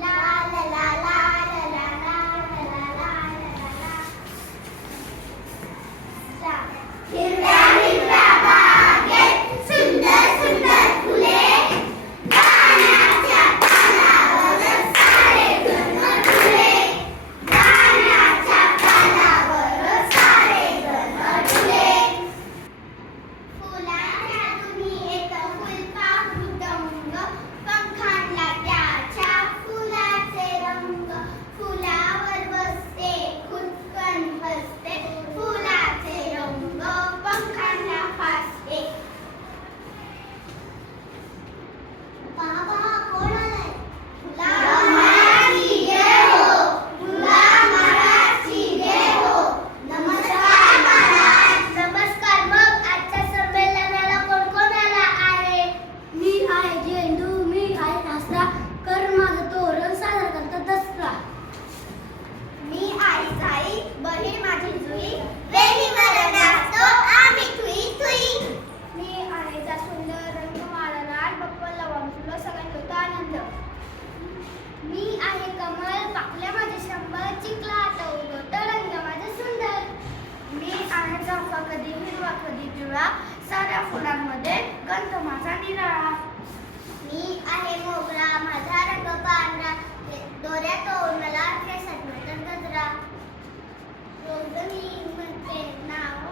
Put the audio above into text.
ला ला ला ला ला ला ला ला ला ला ला ला. हिरव्या हिरव्या बागेत सुंदर सुंदर फुले, गाण्याच्या तालावर सारे गणगणुले, गाण्याच्या तालावर सारे गणगणुले. फुलांच्या दुनियेत फुलपाखरू दंग, पंखांला त्याच्या फुलाचे रंग. फुलावर बसते खुदकन हसते, फुलाचे रंग पंखांना फासते. पहा पहा कोण आलंय. फुला मराठी जय हो, फुला मराठी जय हो. नमस्कार महाराज. नमस्कार. मग आजच्या संमेलनाला कोण कोण आला आहे? मी आहे झेंडू, मी आहे नासरा, कारण माझं तोरण साजरा करतात दसरा. मी आई साई, बहीण माझी जुई, वेणीवर नाचतो आम्ही थुई थुई. मी आहे जास्वंद, रंग माळा लाल, बप्पाला वाजवला सगळ्यात होता आनंद. मी आहे कमल, पाकल्या माझे शंभर, चिखलात उगवतो रंग माझा सुंदर. मी आहे चाफा, कधी हिरवा कधी पिवळा, साऱ्या फुलांमध्ये गंध माझा निराळा. मी आहे मोगरा, माझा रंग पांढरा, दोऱ्यात ओढला केसात मिळतात गजरा. रोज मी म्हणते नाव